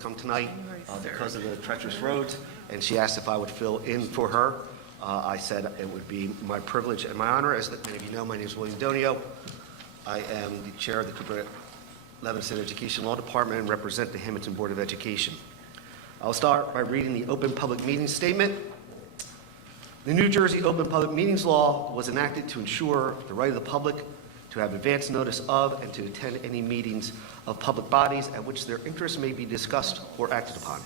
come tonight because of the treacherous roads, and she asked if I would fill in for her. I said it would be my privilege and my honor. As many of you know, my name is William Donio. I am the chair of the Cooper Levinson Education Law Department and represent the Hammonton Board of Education. I'll start by reading the Open Public Meetings Statement. The New Jersey Open Public Meetings Law was enacted to ensure the right of the public to have advance notice of and to attend any meetings of public bodies at which their interests may be discussed or acted upon.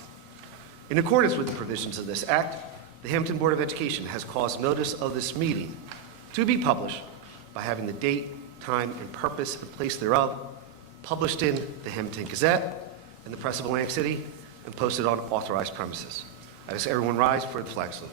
In accordance with the provisions of this Act, the Hammonton Board of Education has caused notice of this meeting to be published by having the date, time, and purpose and place thereof published in the Hammonton Gazette and the Press of Atlantic City and posted on authorized premises. I ask everyone rise for the flag salute.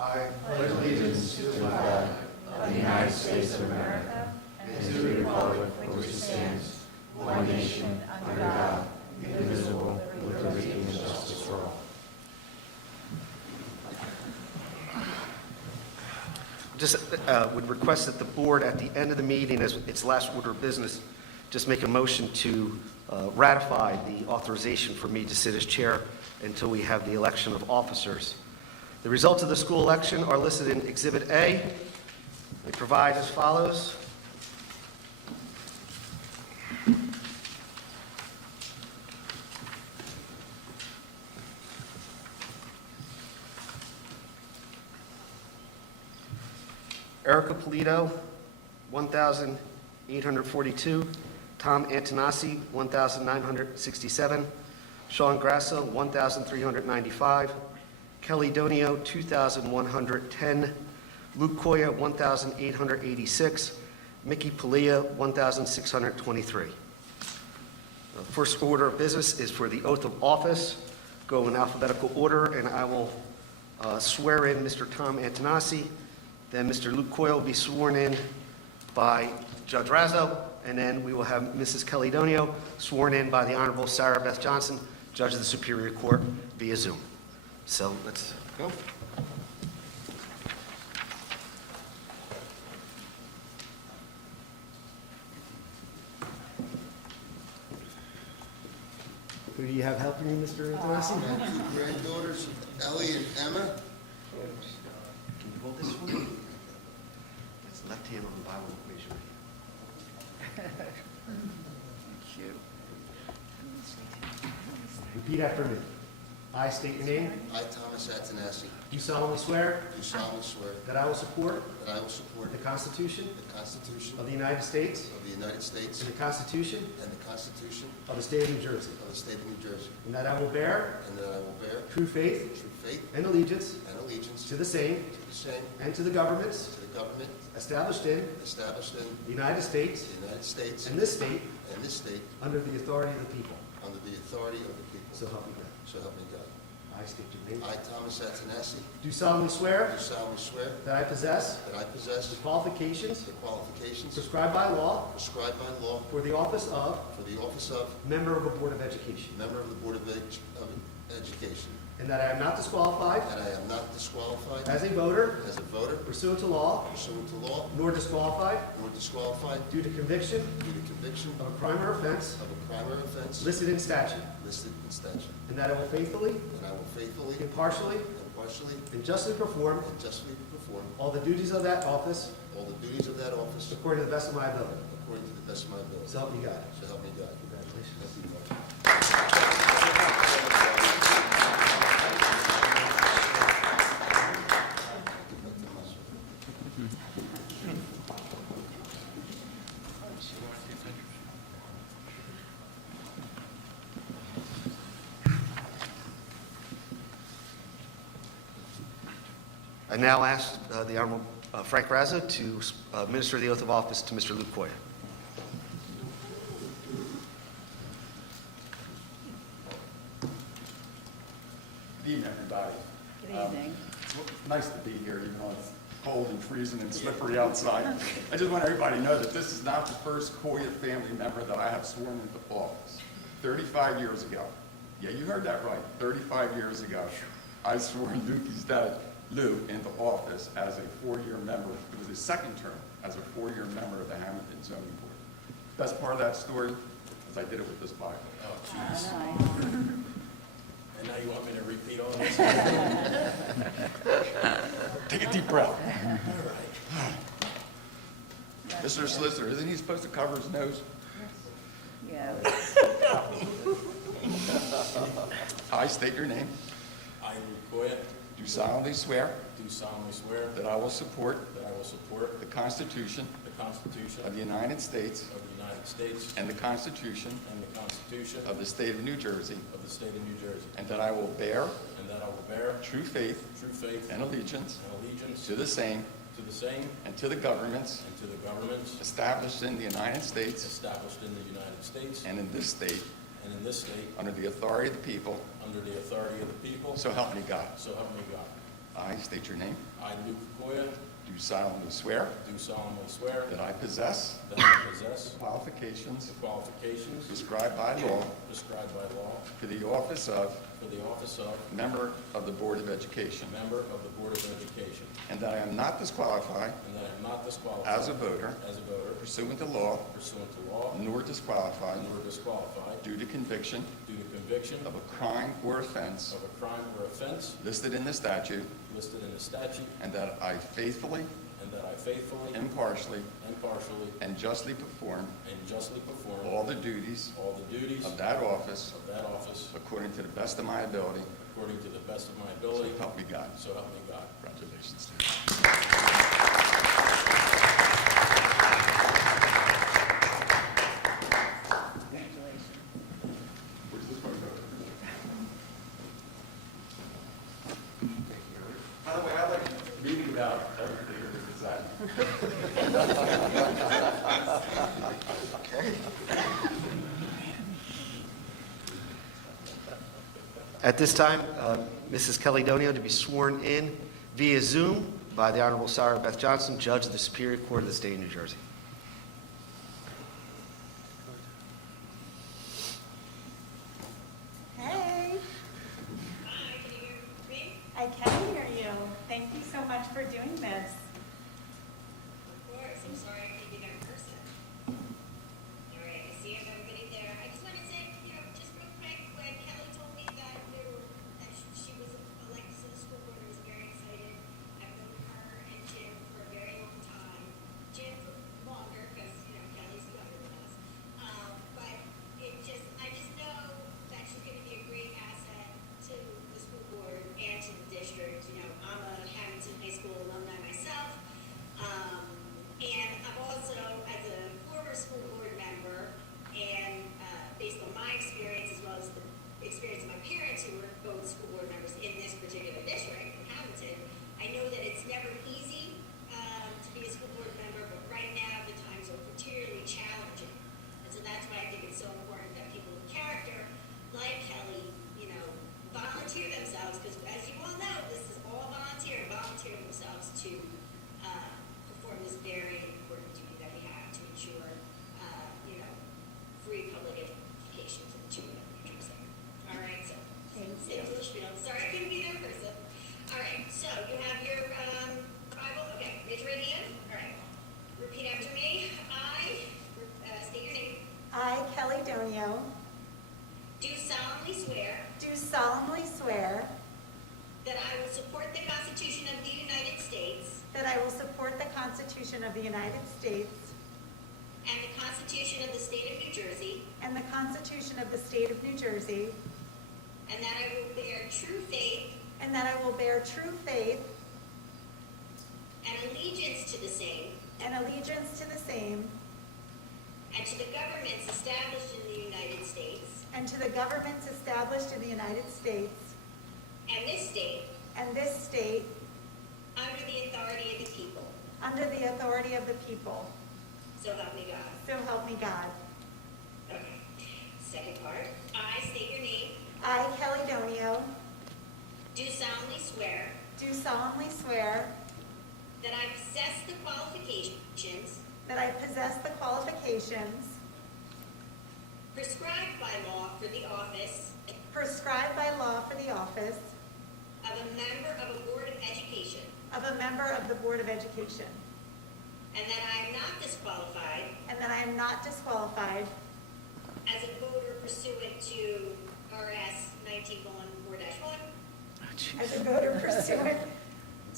I pledge allegiance to the flag of the United States of America and to the republic for which it stands, one nation, under God, indivisible, with liberty and justice for all. Just would request that the board, at the end of the meeting, as its last order of business, just make a motion to ratify the authorization for me to sit as chair until we have the election of officers. The results of the school election are listed in Exhibit A. They provide as follows. Erica Polito, 1,842. Tom Antonassi, 1,967. Sean Grasso, 1,395. Kelly Donio, 2,110. Luke Koya, 1,886. Mickey Palia, 1,623. The first order of business is for the oath of office. Go in alphabetical order, and I will swear in Mr. Tom Antonassi. Then Mr. Luke Koya will be sworn in by Judge Razzo, and then we will have Mrs. Kelly Donio sworn in by the Honorable Sarah Beth Johnson, Judge of the Superior Court, via Zoom. So let's go. Who do you have helping you, Mr. Antonassi? My two granddaughters, Ellie and Emma. Can you hold this one? It's left hand on the Bible. Raise your hand. Cute. Repeat after me. I state your name. I, Thomas Antonassi, Do solemnly swear do solemnly swear that I will support that I will support the Constitution the Constitution of the United States of the United States and the Constitution and the Constitution of the State of New Jersey, of the State of New Jersey, and that I will bear and that I will bear true faith true faith and allegiance and allegiance to the same to the same, and to the governments to the government established in established in the United States the United States and this state and this state under the authority of the people. under the authority of the people. So help me God. So help me God. I state your name. I, Thomas Antonassi, Do solemnly swear do solemnly swear that I possess that I possess the qualifications the qualifications prescribed by law prescribed by law for the office of for the office of member of a Board of Education, member of the Board of Education, and that I am not disqualified and I am not disqualified as a voter as a voter pursuant to law, pursuant to law, nor disqualified nor disqualified due to conviction due to conviction of a crime or offense of a crime or offense listed in statute, listed in statute, and that I will faithfully, and I will faithfully, impartially, impartially, and justly perform and justly perform all the duties of that office all the duties of that office according to the best of my ability. according to the best of my ability. So help me God. So help me God. Congratulations. I now ask the Honorable Frank Razzo to administer the oath of office to Mr. Luke Koya. Good evening, everybody. Good evening. It's nice to be here, even though it's cold and freezing and slippery outside. I just want everybody to know that this is not the first Koya family member that I have sworn into office. 35 years ago. Yeah, you heard that right. 35 years ago, I swore Lukey's dad, Lou, into office as a 4-year member. It was his second term as a 4-year member of the Hammonton Zoning Board. Best part of that story is I did it with this Bible. Oh, jeez. And now you want me to repeat all this? Take a deep breath. All right. Mr. Solicitor, isn't he supposed to cover his nose? Yes. I state your name. I, Luke Goya, Do solemnly swear do solemnly swear that I will support that I will support the Constitution the Constitution of the United States of the United States and the Constitution and the Constitution of the State of New Jersey, of the State of New Jersey, and that I will bear and that I will bear true faith true faith and allegiance and allegiance to the same to the same and to the governments and to the governments established in the United States established in the United States and in this state and in this state under the authority of the people, under the authority of the people, so help me God. so help me God. I state your name. I, Luke Goya, Do solemnly swear do solemnly swear that I possess that I possess qualifications the qualifications prescribed by law prescribed by law for the office of for the office of member of the Board of Education, member of the Board of Education, and that I am not disqualified and that I am not disqualified as a voter pursuant to law, pursuant to law, nor disqualified nor disqualified due to conviction due to conviction of a crime or offense of a crime or offense listed in the statute, listed in the statute, and that I faithfully, and that I faithfully, impartially, impartially, and justly perform and justly perform all the duties all the duties of that office of that office according to the best of my ability. according to the best of my So ability, help me God. so help me God. Congratulations. Where's this one go? By the way, I like reading about everything that is decided. At this time, Mrs. Kelly Donio to be sworn in via Zoom by the Honorable Sarah Beth Johnson, Judge of the Superior Court of the State of New Jersey. Hey. Hi, can you hear me? I can hear you. Thank you so much for doing this. Of course, I'm sorry I couldn't be there in person. All right, I see everybody there. I just want to say, just real quick, when Kelly told me that she was elected to the school board, I was very excited. I've known her and Jim for a very long time. Jim for longer, because, Kelly's younger than us. But I just know that she's going to be a great asset to the school board and to the district. I'm a Hammonton High School alumni myself. And I'm also, as a former school board member, and based on my experience as well as the experience of my parents who were both school board members in this particular district, in Hammonton, I know that it's never easy to be a school board member, but right now the times are particularly challenging. And so that's why I think it's so important that people of character, like Kelly, volunteer themselves, because as you all know, this is all volunteer themselves to perform this very important duty that we have to ensure, free public education for the children of New Jersey. All right, so say a little spiel. Sorry I couldn't be there in person. All right, so you have your Bible. Okay, raise your right hand. All right, repeat after me. I state your name. I, Kelly Donio, Do solemnly swear do solemnly swear that I will support the Constitution of the United States that I will support the Constitution of the United States and the Constitution of the State of New Jersey, and the Constitution of the State of New Jersey, and that I will bear true faith and that I will bear true faith and allegiance to the same and allegiance to the same and to the governments established in the United States and to the governments established in the United States and this state and this state under the authority of the people. under the authority of the people. So help me God. So help me God. Okay. Second part. I state your name. I, Kelly Donio, Do solemnly swear do solemnly swear that I possess the qualifications that I possess the qualifications prescribed by law for the office prescribed by law for the office of a member of a board of education, of a member of the Board of Education, and that I am not disqualified and that I am not disqualified as a voter pursuant to RS 19:4-1. as a voter pursuant That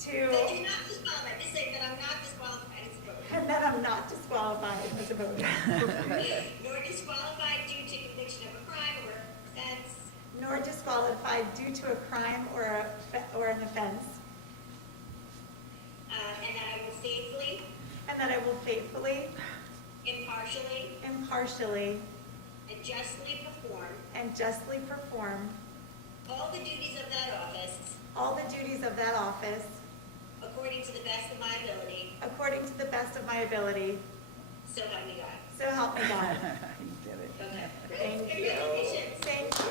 to, you're not disqualified, just say that I'm not disqualified as a voter. and that I'm not disqualified as a voter, Nor disqualified due to conviction of a crime or offense, nor disqualified due to a crime or an offense, and that I will faithfully, and that I will faithfully, impartially, impartially, and justly perform all the duties of that office according to the best of my ability, according to the best of my ability, so help me God. so help me God. Okay. Thank you. Congratulations. Thank you.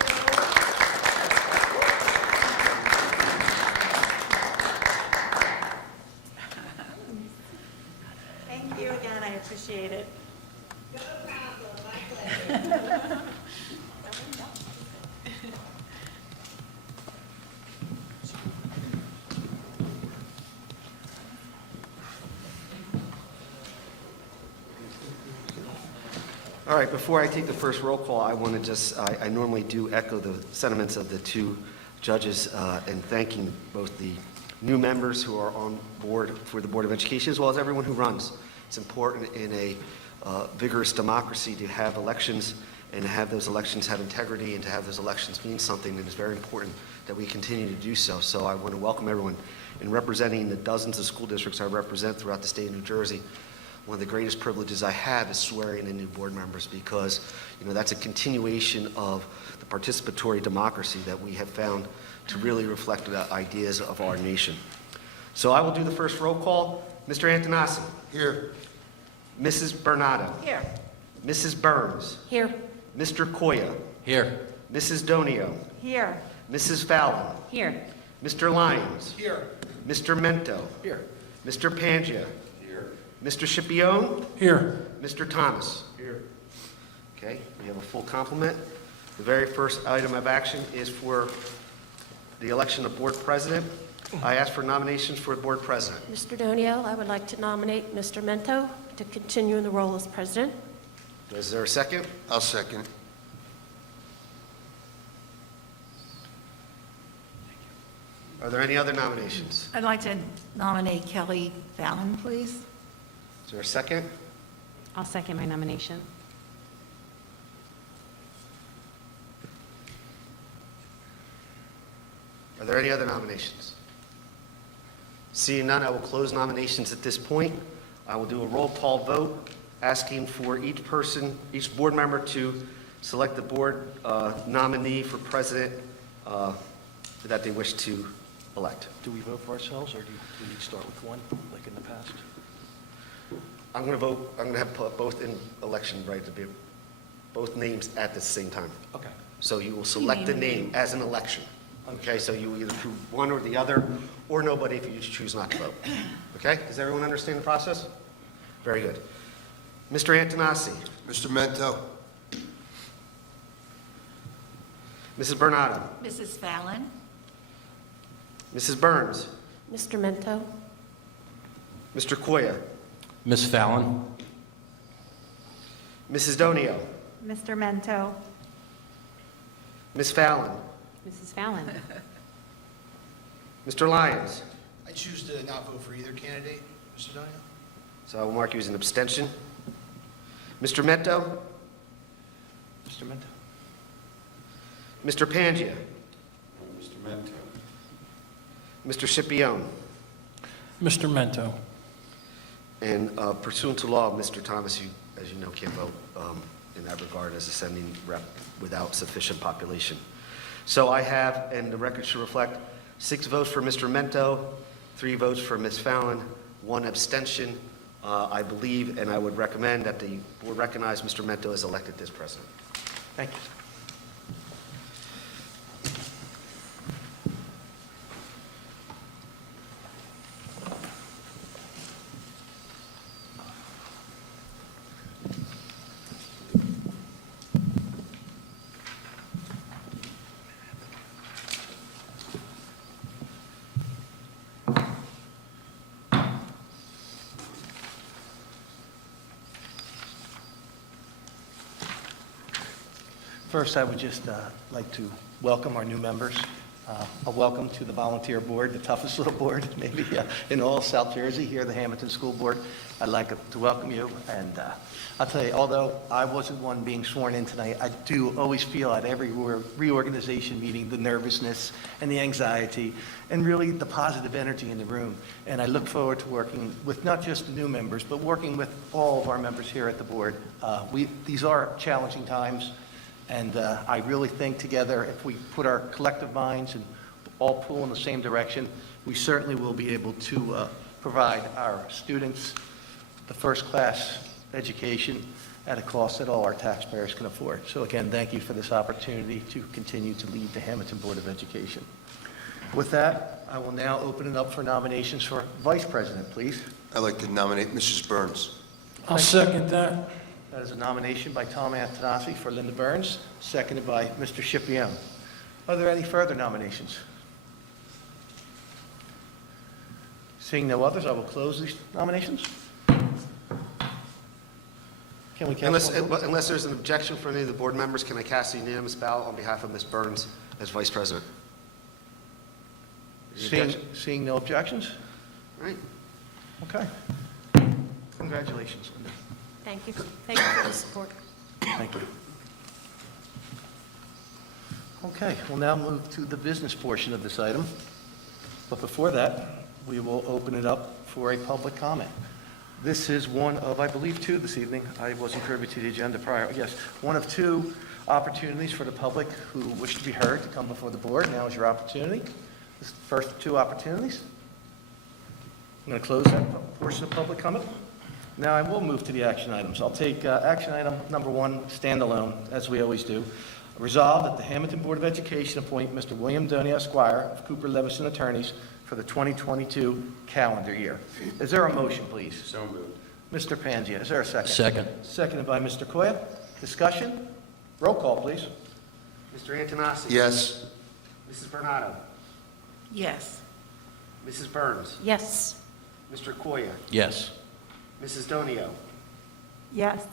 Thank you again, I appreciate it. No problem, my pleasure. All right, before I take the first roll call, I want to just, I normally do echo the sentiments of the two judges in thanking both the new members who are on board for the Board of Education, as well as everyone who runs. It's important in a vigorous democracy to have elections and to have those elections have integrity and to have those elections mean something, and it's very important that we continue to do so. So I want to welcome everyone in representing the dozens of school districts I represent throughout the state of New Jersey. One of the greatest privileges I have is swearing in new board members because, that's a continuation of the participatory democracy that we have found to really reflect the ideas of our nation. So I will do the first roll call. Mr. Antonassi. Here. Mrs. Bernardo. Here. Mrs. Burns. Here. Mr. Koya. Here. Mrs. Donio. Here. Mrs. Fallon. Here. Mr. Lyons. Here. Mr. Mento. Here. Mr. Pangia. Here. Mr. Scipione. Here. Mr. Thomas. Here. Okay, we have a full complement. The very first item of action is for the election of board president. I ask for nominations for board president. Mr. Donio, I would like to nominate Mr. Mento to continue in the role as president. Is there a second? I'll second. Are there any other nominations? I'd like to nominate Kelly Fallon, please. Is there a second? I'll second my nomination. Are there any other nominations? Seeing none, I will close nominations at this point. I will do a roll call vote, asking for each person, each board member to select the board nominee for president that they wish to elect. Do we vote for ourselves, or do we start with one, like in the past? I'm going to vote, I'm going to have put both in election, right, to be both names at the same time. Okay. So you will select the name as an election. Okay, so you will either choose one or the other, or nobody if you just choose not to vote. Okay, does everyone understand the process? Very good. Mr. Antonassi. Mr. Mento. Mrs. Bernardo. Mrs. Fallon? Mrs. Burns. Mr. Mento, Mr. Koya. Miss Fallon? Mrs. Donio. Mr. Mento. Ms. Fallon. Mrs. Fallon. Mr. Lyons. I choose to not vote for either candidate, Mr. Donio. So I will mark you as an abstention. Mr. Mento. Mr. Mento? Mr. Pangia. Mr. Mento. Mr. Scipione. Mr. Mento. And pursuant to law, Mr. Thomas, you, as you know, can't vote in that regard as a sending rep without sufficient population. So I have, and the record should reflect, 6 votes for Mr. Mento, 3 votes for Ms. Fallon, 1 abstention. I believe, and I would recommend that the board recognize Mr. Mento as elected as president. Thank you. First, I would just like to welcome our new members. A welcome to the volunteer board, the toughest little board maybe in all of South Jersey, here, the Hammonton School Board. I'd like to welcome you, and I'll tell you, although I wasn't one being sworn in tonight, I do always feel at every reorganization meeting the nervousness and the anxiety and really the positive energy in the room. And I look forward to working with not just the new members, but working with all of our members here at the board. These are challenging times. And I really think together, if we put our collective minds and all pull in the same direction, we certainly will be able to provide our students the first-class education at a cost that all our taxpayers can afford. So again, thank you for this opportunity to continue to lead the Hammonton Board of Education. With that, I will now open it up for nominations for Vice President, please. I'd like to nominate Mrs. Burns. I'll second that. That is a nomination by Tom Antonassi for Linda Burns, seconded by Mr. Scipione. Are there any further nominations? Seeing no others, I will close these nominations. Can we cast one vote? Unless there's an objection from any of the board members, can I cast a unanimous ballot on behalf of Ms. Burns as Vice President? Any objection? Seeing no objections? All right. Okay. Congratulations, Linda. Thank you. Thank you for the support. Thank you. Okay, we'll now move to the business portion of this item. But before that, we will open it up for a public comment. This is one of, I believe, two this evening. I wasn't privy to the agenda prior. Yes, one of two opportunities for the public who wish to be heard to come before the board. Now is your opportunity. This is the first of two opportunities. I'm going to close that portion of public comment. Now I will move to the action items. I'll take action item number one, standalone, as we always do. Resolved that the Hammonton Board of Education appoint Mr. William Donio, Esquire, of Cooper Levison Attorneys, for the 2022 calendar year. Is there a motion, please? So moved. Mr. Pangia, is there a second? Second. Seconded by Mr. Koya. Discussion? Roll call, please. Mr. Antonassi? Yes. Mrs. Bernardo? Yes. Mrs. Burns? Yes. Mr. Koya? Yes. Mrs. Donio? Yes.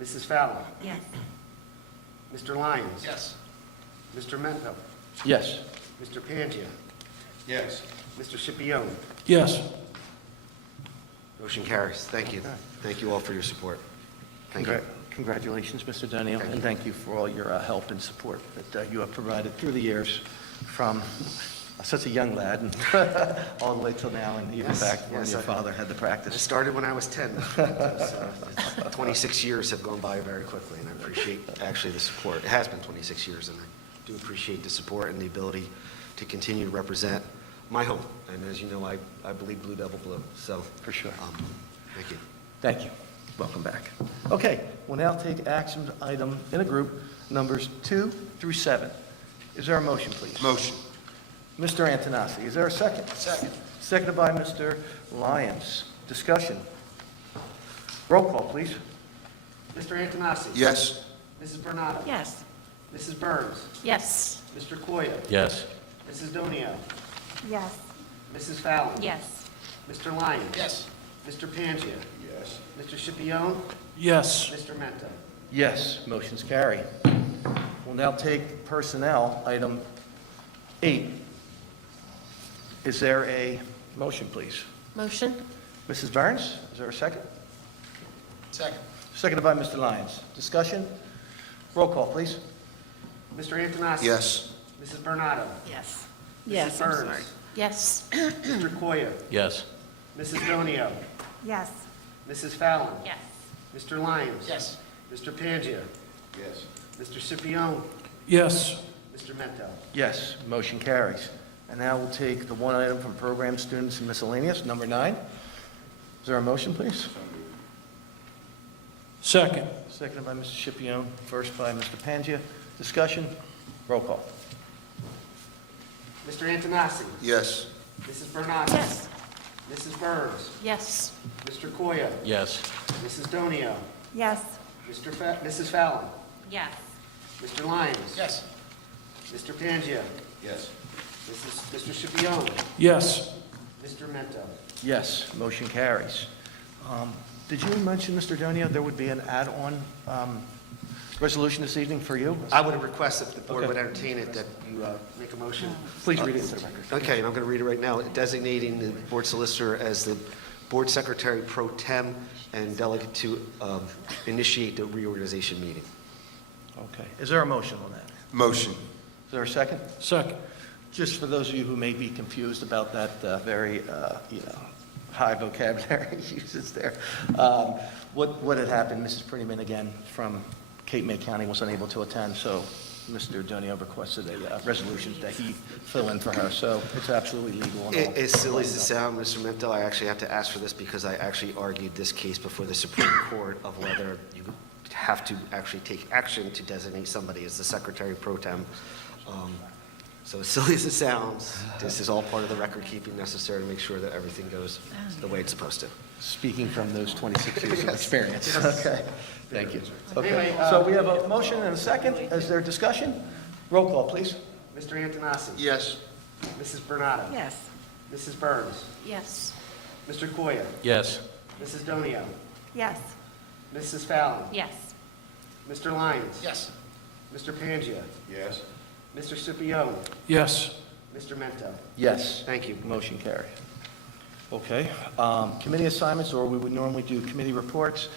Mrs. Fallon? Yes. Mr. Lyons? Yes. Mr. Mento? Yes. Mr. Pangia? Yes. Mr. Scipione? Yes. Motion carries. Thank you. Thank you all for your support. Thank you. Congratulations, Mr. Donio, and thank you for all your help and support that you have provided through the years from such a young lad and all the way till now, and even Yes, back when yes, your father had the I practice. started when I was 10. 26 years have gone by very quickly, and I appreciate actually the support. It has been 26 years, and I do appreciate the support and the ability to continue to represent my home. And as you know, I believe blue, devil blue. So, For sure. thank you. Thank you. Welcome back. Okay, we'll now take action item in a group, numbers 2 through 7. Is there a motion, please? Motion. Mr. Antonassi, is there a second? Second. Seconded by Mr. Lyons. Discussion. Roll call, please. Mr. Antonassi? Yes. Mrs. Bernardo? Yes. Mrs. Burns? Yes. Mr. Koya? Yes. Mrs. Donio? Yes. Mrs. Fallon? Yes. Mr. Lyons? Yes. Mr. Pangia? Yes. Mr. Scipione? Yes. Mr. Mento? Yes, motion's carried. We'll now take personnel, item 8. Is there a motion, please? Motion? Mrs. Burns, is there a second? Second. Seconded by Mr. Lyons. Discussion? Roll call, please. Mr. Antonassi? Yes. Mrs. Bernardo? Yes. Mrs. Yes, I'm Burns? sorry. Yes. Mr. Koya? Yes. Mrs. Donio? Yes. Mrs. Fallon? Yes. Mr. Lyons? Yes. Mr. Pangia? Yes. Mr. Scipione? Yes. Mr. Mento? Yes, motion carries. And now we'll take the one item from program students and miscellaneous, number 9. Is there a motion, please? Second. Seconded by Mr. Scipione, first by Mr. Pangia. Discussion? Roll call. Mr. Antonassi? Yes. Mrs. Bernardo? Yes. Mrs. Burns? Yes. Mr. Koya? Yes. Mrs. Donio? Yes. Mrs. Fallon? Yes. Mr. Lyons? Yes. Mr. Pangia? Yes. Mr. Scipione? Yes. Mr. Mento? Yes, motion carries. Did you mention, Mr. Donio, there would be an add-on Resolution this evening for you? I would request if the board Okay. would entertain it, that you make a motion. Please read it into the record. Okay, and I'm going to read it right now, designating the board solicitor as the board secretary pro tem and delegate to initiate the reorganization meeting. Okay. Is there a motion on that? Motion. Is there a second? Second. Just for those of you who may be confused about that very, high vocabulary uses there, what had happened, Mrs. Prettyman, again, from Cape May County, was unable to attend, so Mr. Donio requested a resolution that he fill in for her, so it's absolutely legal. and all. As silly as it sounds, Mr. Mento, I actually have to ask for this because I actually argued this case before the Supreme Court of whether you have to actually take action to designate somebody as the secretary pro tem. So as silly as it sounds, this is all part of the record keeping necessary to make sure that everything goes the way it's supposed to. Speaking from those 26 years of experience. Okay, thank you. Okay, so we have a motion and a second. Is there discussion? Roll call, please. Mr. Antonassi? Yes. Mrs. Bernado? Yes. Mrs. Burns? Yes. Mr. Koya? Yes. Mrs. Donio? Yes. Mrs. Fallon? Yes. Mr. Lyons? Yes. Mr. Pangia? Yes. Mr. Scipione? Yes. Mr. Mento? Yes. Thank you. Motion carried. Okay, committee assignments, or we would normally do committee reports.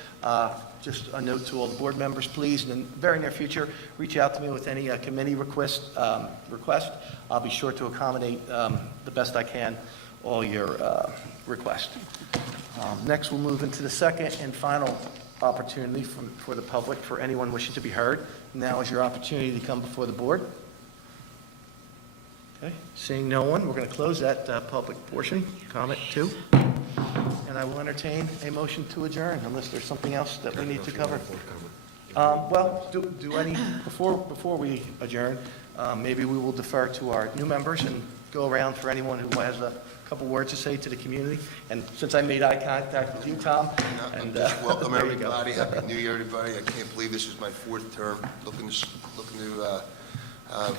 Just a note to all the board members, please, in the very near future, reach out to me with any committee request. I'll be sure to accommodate the best I can all your requests. Next, we'll move into the second and final opportunity for the public, for anyone wishing to be heard. Now is your opportunity to come before the board. Okay, seeing no one, we're going to close that public portion, comment two, and I will entertain a motion to adjourn unless there's something else that we need to cover. Well, do any, before we adjourn, maybe we will defer to our new members and go around for anyone who has a couple words to say to the community. And since I made eye contact with you, Tom, and Just welcome there you go. everybody. Happy New Year, everybody. I can't believe this is my fourth term. Looking to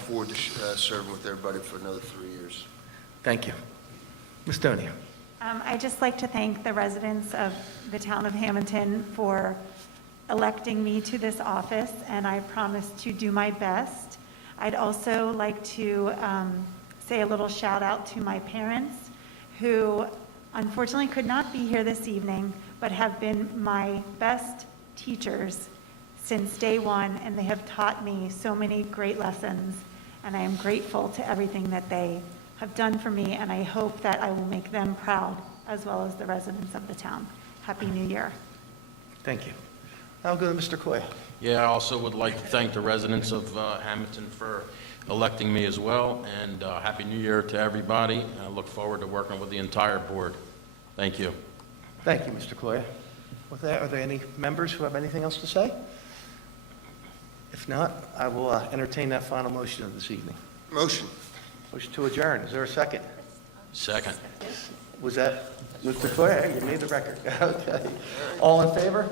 forward to serving with everybody for another 3 years. Thank you. Ms. Donio. I'd just like to thank the residents of the town of Hammonton for electing me to this office, and I promise to do my best. I'd also like to say a little shout out to my parents, who unfortunately could not be here this evening, but have been my best teachers since day one, and they have taught me so many great lessons, and I am grateful to everything that they have done for me, and I hope that I will make them proud, as well as the residents of the town. Happy New Year. Thank you. I'll go to Mr. Koya. Yeah, I also would like to thank the residents of Hammonton for electing me as well, and Happy New Year to everybody. I look forward to working with the entire board. Thank you. Thank you, Mr. Koya. With that, are there any members who have anything else to say? If not, I will entertain that final motion of this evening. Motion. Motion to adjourn. Is there a second? Second. Was that Mr. Koya? You made the record. Okay. All in favor?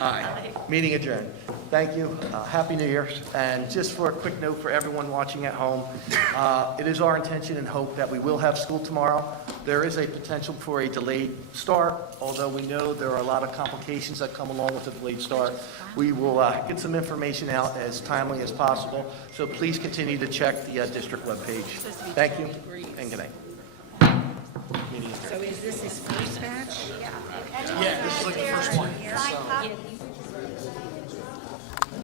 Aye. Meeting adjourned. Thank you. Happy New Year. And just for a quick note for everyone watching at home, it is our intention and hope that we will have school tomorrow. There is a potential for a delayed start, although we know there are a lot of complications that come along with a delayed start. We will get some information out as timely as possible, so please continue to check the district webpage. Thank you, and good night. Meeting adjourned. So is this his first batch? Yeah, this is like the first one. Signed copy.